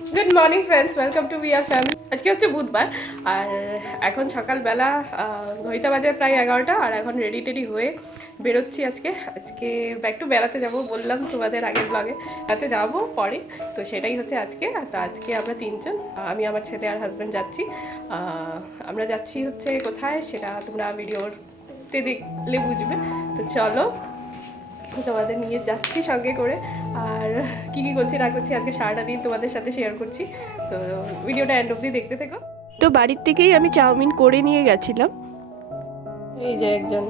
Good morning friends, welcome to we are family. আজকে হচ্ছে বুধবার আর এখন সকালবেলা ঘড়িটা বাজে প্রায় 11টা আর এখন রেডি টেডি হয়ে বেরোচ্ছি। আজকে একটু বেড়াতে যাব, বললাম তোমাদের আগের ব্লগে বেড়াতে যাব পরে, তো সেটাই হচ্ছে আজকে। তো আজকে আমরা তিনজন, আমি, আমার ছেলে আর হাজব্যান্ড যাচ্ছি। আমরা যাচ্ছি হচ্ছে কোথায় সেটা তোমরা ভিডিওতে দেখলে বুঝবে। তো চলো, তোমাদের নিয়ে যাচ্ছি সঙ্গে করে। আর কী কী করছি না করছি আজকে সারাটা দিন তোমাদের সাথে শেয়ার করছি, তো ভিডিওটা এন্ড অবধি দেখতে থেকো। তো বাড়ির থেকেই আমি চাউমিন করে নিয়ে গেছিলাম। এই যে একজন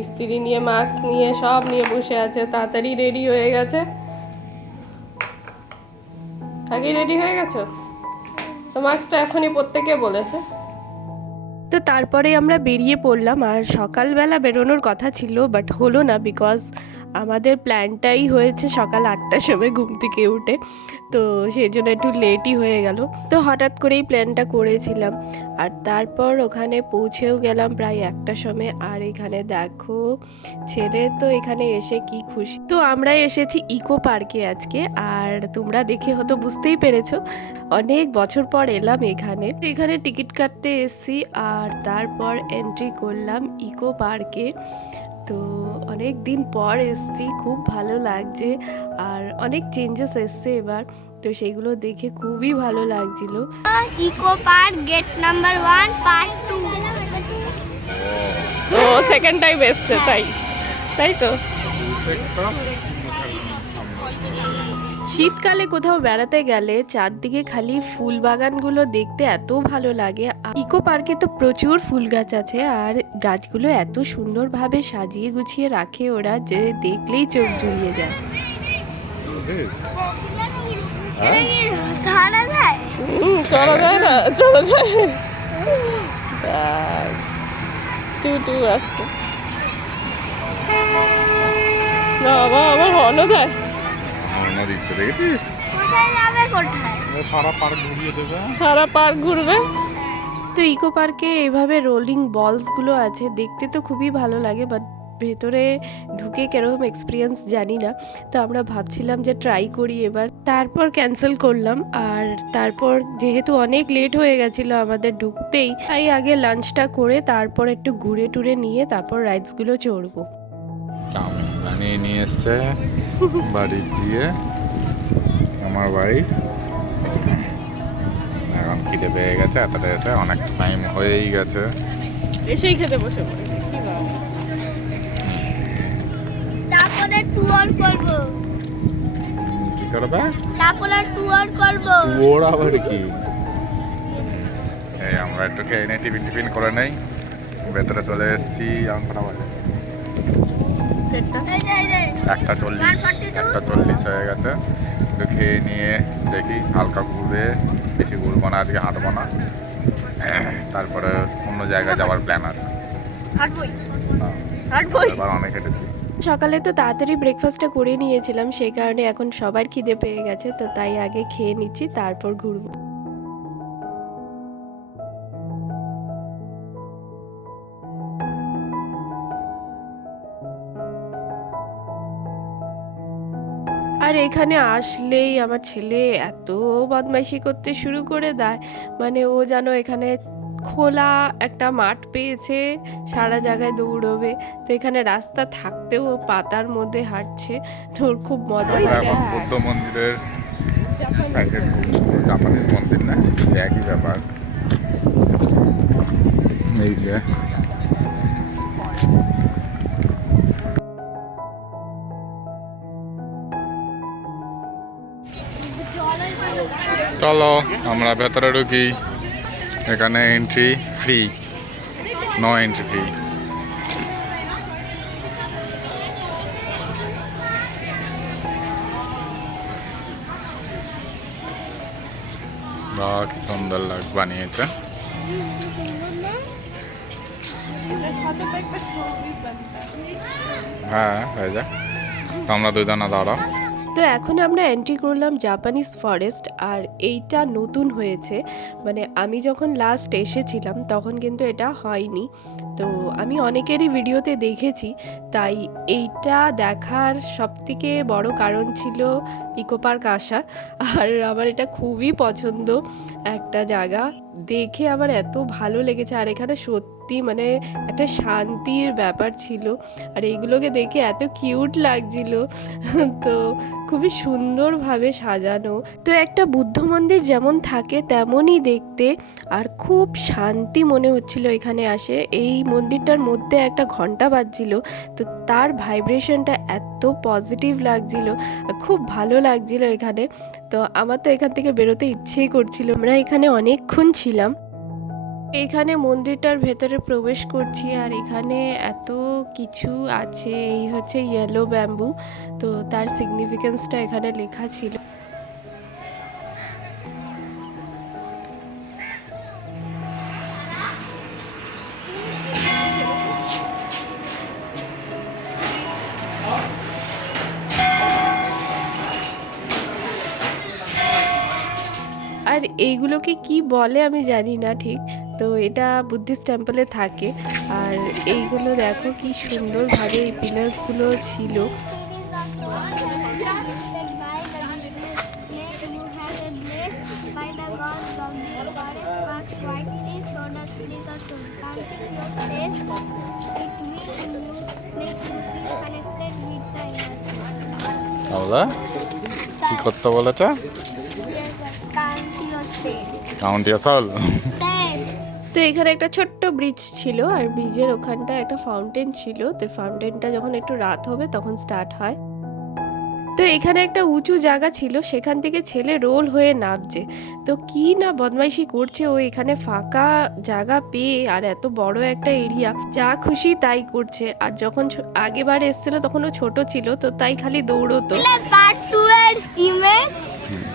ইস্ত্রি নিয়ে, মাস্ক নিয়ে, সব নিয়ে বসে আছে, তাড়াতাড়ি রেডি হয়ে গেছে। আগেই রেডি হয়ে গেছো? তো মাস্কটা এখনই প্রত্যেকে বলেছে। তো তারপরে আমরা বেরিয়ে পড়লাম। আর সকালবেলা বেরোনোর কথা ছিল, বাট হলো না, বিকজ আমাদের প্ল্যানটাই হয়েছে সকাল 8টার সময় ঘুম থেকে উঠে, তো সেই জন্য একটু লেটই হয়ে গেল। তো হঠাৎ করেই প্ল্যানটা করেছিলাম আর তারপর ওখানে পৌঁছেও গেলাম প্রায় 1টার সময়। আর এখানে দেখো ছেলে তো এখানে এসে কি খুশি। তো আমরা এসেছি ইকো পার্কে আজকে, আর তোমরা দেখে হয়তো বুঝতেই পেরেছো অনেক বছর পর এলাম এখানে টিকিট কাটতে এসেছি আর তারপর এন্ট্রি করলাম ইকো পার্কে। তো অনেক দিন পর এসেছি, খুব ভালো লাগছে আর অনেক চেঞ্জেস এসছে এবার, তো সেইগুলো দেখে খুবই ভালো লাগছিল। Eco park gate number 1 part 2। ও সেকেন্ড টাইম এসছে, তাই তো। শীতকালে কোথাও বেড়াতে গেলে চারদিকে খালি ফুল বাগানগুলো দেখতে এত ভালো লাগে। ইকো পার্কে তো প্রচুর ফুল গাছ আছে আর গাছগুলো এত সুন্দরভাবে সাজিয়ে গুছিয়ে রাখে ওরা, যে দেখলেই চোখ জুড়িয়ে যায়। চলা যায় না, চলা যায়। টু আসছে না বাবা, আমার হর্নও দেয়। সারা পার্ক ঘুরবে। তো ইকো পার্কে এইভাবে রোলিং বলসগুলো আছে, দেখতে তো খুবই ভালো লাগে, বাট ভেতরে ঢুকে কিরকম এক্সপিরিয়েন্স জানি না। তো আমরা ভাবছিলাম যে ট্রাই করি এবার, তারপর ক্যান্সেল করলাম। আর তারপর যেহেতু অনেক লেট হয়ে গেছিল আমাদের ঢুকতেই, তাই আগে লাঞ্চটা করে তারপর একটু ঘুরে টুরে নিয়ে তারপর রাইডসগুলো চড়বো। চাউমিন বানিয়ে নিয়ে এসছে বাড়ি দিয়ে আমার ওয়াইফ। এখন খিদে পেয়ে গেছে, এতটা এসে অনেক টাইম হয়েই গেছে, এসেই খেতে বসে পড়েছি। তারপরে ট্যুর করব। কি করবে? তারপরে ট্যুর করব। ওর আবার কি? এই আমরা একটু খেয়ে নিই, টিফিন করে নেই, ভেতরে চলে এসেছি। এখন বাজে 1:40 হয়ে গেছে। একটু খেয়ে নিয়ে দেখি, হালকা ঘুরবে, বেশি ঘুরবো না আজকে, হাঁটবো না, তারপরে অন্য জায়গায় যাওয়ার প্ল্যান আছে। এবার অনেক হেঁটেছি। সকালে তো তাড়াতাড়ি ব্রেকফাস্টটা করে নিয়েছিলাম, সেই কারণে এখন সবার খিদে পেয়ে গেছে, তো তাই আগে খেয়ে নিচ্ছি তারপর ঘুরবো। আর এখানে আসলেই আমার ছেলে এত বদমাইশি করতে শুরু করে দেয়, মানে ও যেন এখানে খোলা একটা মাঠ পেয়েছে, সারা জায়গায় দৌড়বে। তো এখানে রাস্তা থাকতেও ও পাতার মধ্যে হাঁটছে, তো ওর খুব মজা লাগে। এখন বুদ্ধ মন্দিরের সাইডে জাপানিজ মন্দির না, একই ব্যাপার। এই যে চলো আমরা ভেতরে ঢুকি। এখানে entry free, no entry fee. বাহ, কি সুন্দর বানিয়েছে। হ্যাঁ হয়ে যায়, তোমরা দুজনে দাঁড়াও। তো এখন আমরা এন্ট্রি করলাম জাপানিজ ফরেস্ট, আর এইটা নতুন হয়েছে, মানে আমি যখন লাস্ট এসেছিলাম তখন কিন্তু এটা হয়নি। তো আমি অনেকেরই ভিডিওতে দেখেছি, তাই এইটা দেখার সবথেকে বড় কারণ ছিল ইকো পার্ক আসার। আর আমার এটা খুবই পছন্দ একটা জায়গা, দেখে আমার এত ভালো লেগেছে। আর এখানে সত্যি মানে একটা শান্তির ব্যাপার ছিল, আর এইগুলোকে দেখে এত কিউট লাগছিল। তো খুবই সুন্দরভাবে সাজানো। তো একটা বুদ্ধ মন্দির যেমন থাকে তেমনই দেখতে, আর খুব শান্তি মনে হচ্ছিল এখানে আসে। এই মন্দিরটার মধ্যে একটা ঘন্টা বাজছিল, তো তার ভাইব্রেশনটা এত পজিটিভ লাগছিল, খুব ভালো লাগছিল এখানে। তো আমার তো এখান থেকে বেরোতে ইচ্ছেই করছিল। আমরা এখানে অনেকক্ষণ ছিলাম। এখানে মন্দিরটার ভেতরে প্রবেশ করছি, আর এখানে এত কিছু আছে। এই হচ্ছে ইয়েলো ব্যাম্বু, তো তার সিগনিফিকেন্সটা এখানে লেখা ছিল। আর এইগুলোকে কি বলে আমি জানি না ঠিক, তো এটা বুদ্ধিস্ট টেম্পলে থাকে। আর এইগুলো দেখো কি সুন্দরভাবে এই পিলার্সগুলো ছিল। কি করতে বলেছে? Count yourself. তো এখানে একটা ছোট্ট ব্রিজ ছিল, আর ব্রিজের ওখানটা একটা ফাউন্টেন ছিল। তো ফাউন্টেনটা যখন একটু রাত হবে তখন স্টার্ট হয়। তো এখানে একটা উঁচু জায়গা ছিল, সেখান থেকে ছেলে রোল হয়ে নামছে। তো কি না বদমাইশি করছে ও এখানে ফাঁকা জায়গা পেয়ে, আর এত বড় একটা এরিয়া, যা খুশি তাই করছে। আর যখন আগেবার এসেছিল তখন ও ছোট ছিল, তো তাই খালি দৌড়তো। পার্ট 2 এর ইমেজ,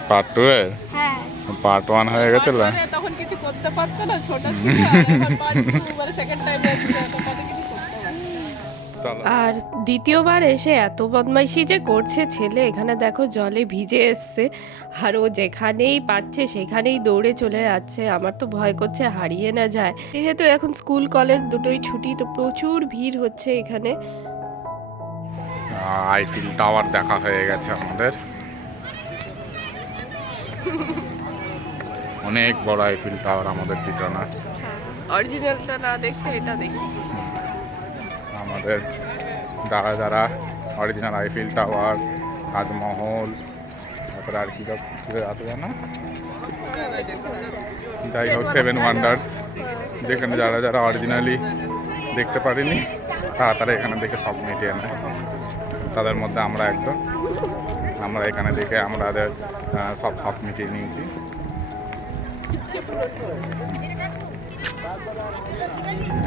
পার্ট 2 এর হ্যাঁ পার্ট 1 হয়ে গেছিল। তখন কিছু করতে পারতো না, ছোট ছিল, আর পার্ট 2 মানে সেকেন্ড টাইম এসেছিল, তো কত কিছু করতে পারতো। আর দ্বিতীয়বার এসে এত বদমাইশি যে করছে ছেলে, এখানে দেখো জলে ভিজে এসছে, আর ও যেখানেই পাচ্ছে সেখানেই দৌড়ে চলে যাচ্ছে। আমার তো ভয় করছে হারিয়ে না যায়। যেহেতু এখন স্কুল কলেজ দুটোই ছুটি, তো প্রচুর ভিড় হচ্ছে এখানে। আইফিল টাওয়ার দেখা হয়ে গেছে আমাদের, অনেক বড় আইফিল টাওয়ার আমাদের পিছনে। অরিজিনালটা না দেখে এটা দেখি। আমাদের যারা যারা অরিজিনাল আইফিল টাওয়ার, তাজমহল, তারপরে আর কি আছে না, যাই হোক 7 ওয়ান্ডার্স, যেখানে যারা যারা অরিজিনালি দেখতে পারিনি তারা এখানে দেখে সব মিটিয়ে নেয়। তাদের মধ্যে আমরা একজন, আমরা এখানে দেখে আমাদের সব মিটিয়ে নিয়েছি।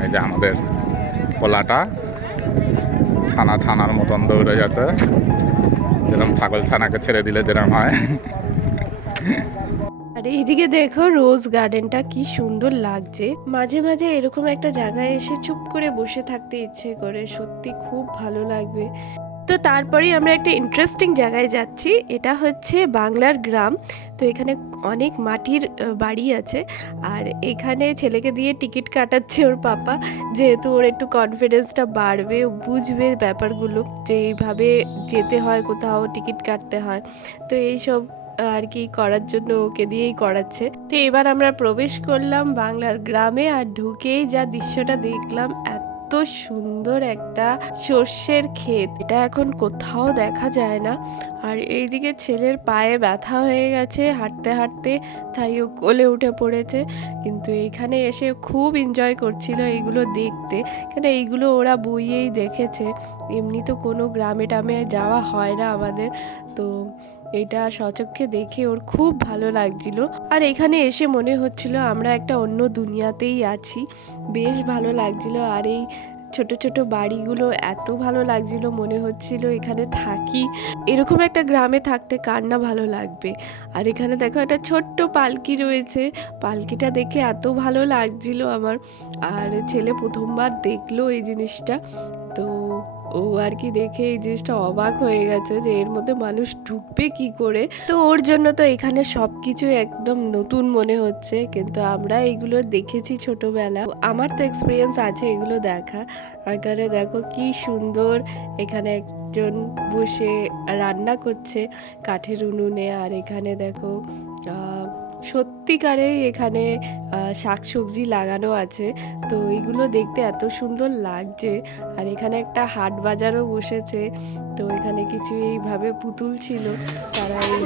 এই যে আমাদের পোলাটা ছানার মতন দৌড়ে যেতে, যেরকম ছাগল ছানাকে ছেড়ে দিলে যেরকম হয়। আর এইদিকে দেখো রোজ গার্ডেনটা কি সুন্দর লাগছে। মাঝে মাঝে এরকম একটা জায়গায় এসে চুপ করে বসে থাকতে ইচ্ছে করে, সত্যি খুব ভালো লাগবে। তো তারপরেই আমরা একটা ইন্টারেস্টিং জায়গায় যাচ্ছি, এটা হচ্ছে বাংলার গ্রাম। তো এখানে অনেক মাটির বাড়ি আছে, আর এখানে ছেলেকে দিয়ে টিকিট কাটাচ্ছে ওর পাপা, যেহেতু ওর একটু কনফিডেন্সটা বাড়বে, ও বুঝবে ব্যাপারগুলো যে এইভাবে যেতে হয়, কোথাও টিকিট কাটতে হয়। তো এইসব আর কি করার জন্য ওকে দিয়েই করাচ্ছে। তো এবার আমরা প্রবেশ করলাম বাংলার গ্রামে, আর ঢুকেই যা দৃশ্যটা দেখলাম, এত সুন্দর একটা সর্ষের ক্ষেত, এটা এখন কোথাও দেখা যায় না। আর এইদিকে ছেলের পায়ে ব্যথা হয়ে গেছে হাঁটতে হাঁটতে, তাই ও কোলে উঠে পড়েছে। কিন্তু এখানে এসে খুব এনজয় করছিল এইগুলো দেখতে, কেন এইগুলো ওরা বইয়েই দেখেছে, এমনি তো কোনো গ্রামে টামে যাওয়া হয় না আমাদের। তো এটা সচক্ষে দেখে ওর খুব ভালো লাগছিল। আর এখানে এসে মনে হচ্ছিল আমরা একটা অন্য দুনিয়াতেই আছি, বেশ ভালো লাগছিল। আর এই ছোট ছোট বাড়িগুলো এত ভালো লাগছিল, মনে হচ্ছিল এখানে থাকি। এরকম একটা গ্রামে থাকতে কার না ভালো লাগবে। আর এখানে দেখো একটা ছোট্ট পালকি রয়েছে, পালকিটা দেখে এত ভালো লাগছিল আমার। আর ছেলে প্রথমবার দেখলো এই জিনিসটা, তো ও ও আর কি দেখে এই জিনিসটা অবাক হয়ে গেছে যে এর মধ্যে মানুষ ঢুকবে কি করে। তো ওর জন্য তো এখানে সব কিছু একদম নতুন মনে হচ্ছে, কিন্তু আমরা এগুলো দেখেছি ছোটবেলা, আমার তো এক্সপিরিয়েন্স আছে এগুলো দেখা। এখানে দেখো কি সুন্দর, এখানে একজন বসে রান্না করছে কাঠের উনুনে। আর এখানে দেখো সত্যিকারেই এখানে শাকসবজি লাগানো আছে। তো এইগুলো দেখতে এত সুন্দর লাগছে। আর এখানে একটা হাট বাজারও বসেছে। তো এখানে কিছু এইভাবে পুতুল ছিল, তারা এই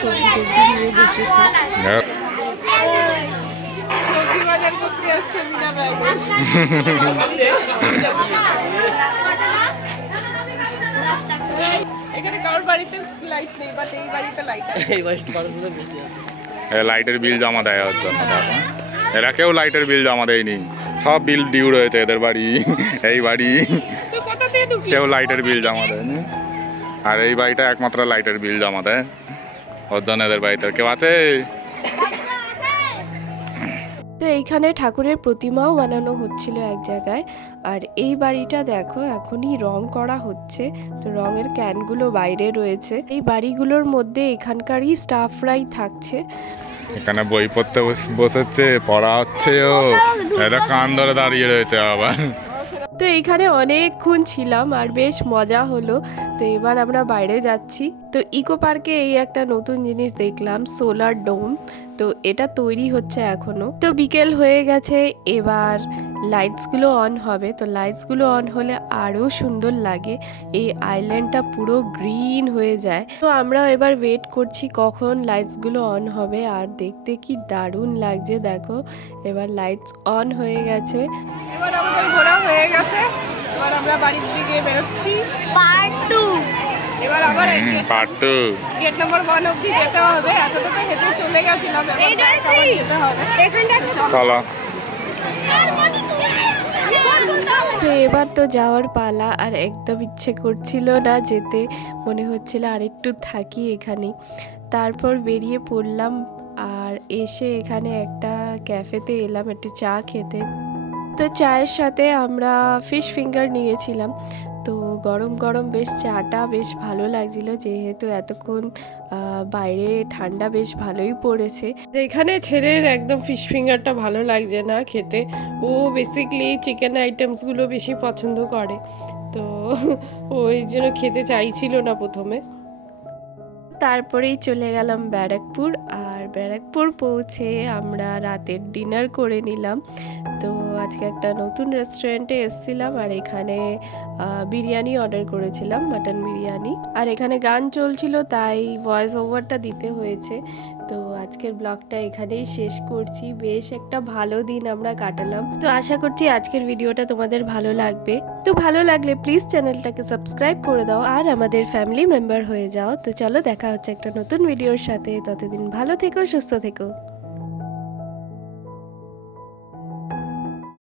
সবজি টবজি নিয়ে বসেছে। সবজি বাজার করতে আসছে বিনা ব্যাগে। এখানে কারোর বাড়িতে লাইট নেই, বাট এই বাড়িতে লাইট আছে। এই বাড়িতে কারোর জন্য বৃষ্টি আছে। লাইটের বিল জমা দেয় ওর জন্য। দেখো এরা কেউ লাইটের বিল জমা দেয়নি, সব বিল ডিউ রয়েছে এদের বাড়ি, এই বাড়ি কেউ লাইটের বিল জমা দেয়নি। আর এই বাড়িটা একমাত্র লাইটের বিল জমা দেয়, ওর জন্য এদের বাড়িতে কেউ আছে। তো এইখানে ঠাকুরের প্রতিমাও বানানো হচ্ছিল এক জায়গায়। আর এই বাড়িটা দেখো এখনই রং করা হচ্ছে, তো রঙের ক্যানগুলো বাইরে রয়েছে। এই বাড়িগুলোর মধ্যে এখানকারই স্টাফরাই থাকছে। এখানে বই পড়তে বসেছে, পড়া হচ্ছে, ও এটা কান ধরে দাঁড়িয়ে রয়েছে আবার। তো এইখানে অনেকক্ষণ ছিলাম আর বেশ মজা হলো। তো এবার আমরা বাইরে যাচ্ছি। তো ইকো পার্কে এই একটা নতুন জিনিস দেখলাম, সোলার ডোম। তো এটা তৈরি হচ্ছে এখনো। তো বিকেল হয়ে গেছে, এবার লাইটসগুলো অন হবে। তো লাইটসগুলো অন হলে আরও সুন্দর লাগে, এই আইল্যান্ডটা পুরো গ্রিন হয়ে যায়। তো আমরা এবার ওয়েট করছি কখন লাইটসগুলো অন হবে। আর দেখতে কি দারুণ লাগছে দেখো, এবার লাইটস অন হয়ে গেছে। এবার আমাদের ঘোরা হয়ে গেছে, এবার আমরা বাড়ির দিকে বেরোচ্ছি। পার্ট 2 এবার আবার পার্ট 2 গেট নাম্বার 1 অবধি যেতে হবে। এতটুকু হেঁটে চলে গেছিলাম, যেতে হবে। চলো। তো এবার তো যাওয়ার পালা, আর একদম ইচ্ছে করছিল না যেতে, মনে হচ্ছিল আর একটু থাকি এখানে। তারপর বেরিয়ে পড়লাম আর এসে এখানে একটা ক্যাফেতে এলাম একটু চা খেতে। তো চায়ের সাথে আমরা ফিশ ফিঙ্গার নিয়েছিলাম। তো গরম গরম বেশ চাটা বেশ ভালো লাগছিল, যেহেতু এতক্ষণ বাইরে ঠান্ডা বেশ ভালোই পড়েছে। এখানে ছেলের একদম ফিশ ফিঙ্গারটা ভালো লাগছে না খেতে, ও বেসিকলি চিকেন আইটেমসগুলো বেশি পছন্দ করে, তো ওই জন্য খেতে চাইছিল না প্রথমে। তারপরেই চলে গেলাম ব্যারাকপুর। আর ব্যারাকপুর পৌঁছে আমরা রাতের ডিনার করে নিলাম। তো আজকে একটা নতুন রেস্টুরেন্টে এসেছিলাম, আর এখানে বিরিয়ানি অর্ডার করেছিলাম, মাটন বিরিয়ানি। আর এখানে গান চলছিল, তাই ভয়েস ওভারটা দিতে হয়েছে। তো আজকের ব্লগটা এখানেই শেষ করছি। বেশ একটা ভালো দিন আমরা কাটালাম। তো আশা করছি আজকের ভিডিওটা তোমাদের ভালো লাগবে। তো ভালো লাগলে প্লিজ চ্যানেলটাকে সাবস্ক্রাইব করে দাও আর আমাদের ফ্যামিলি মেম্বার হয়ে যাও। তো চলো দেখা হচ্ছে একটা নতুন ভিডিওর সাথে, ততদিন ভালো থেকো, সুস্থ থেকো।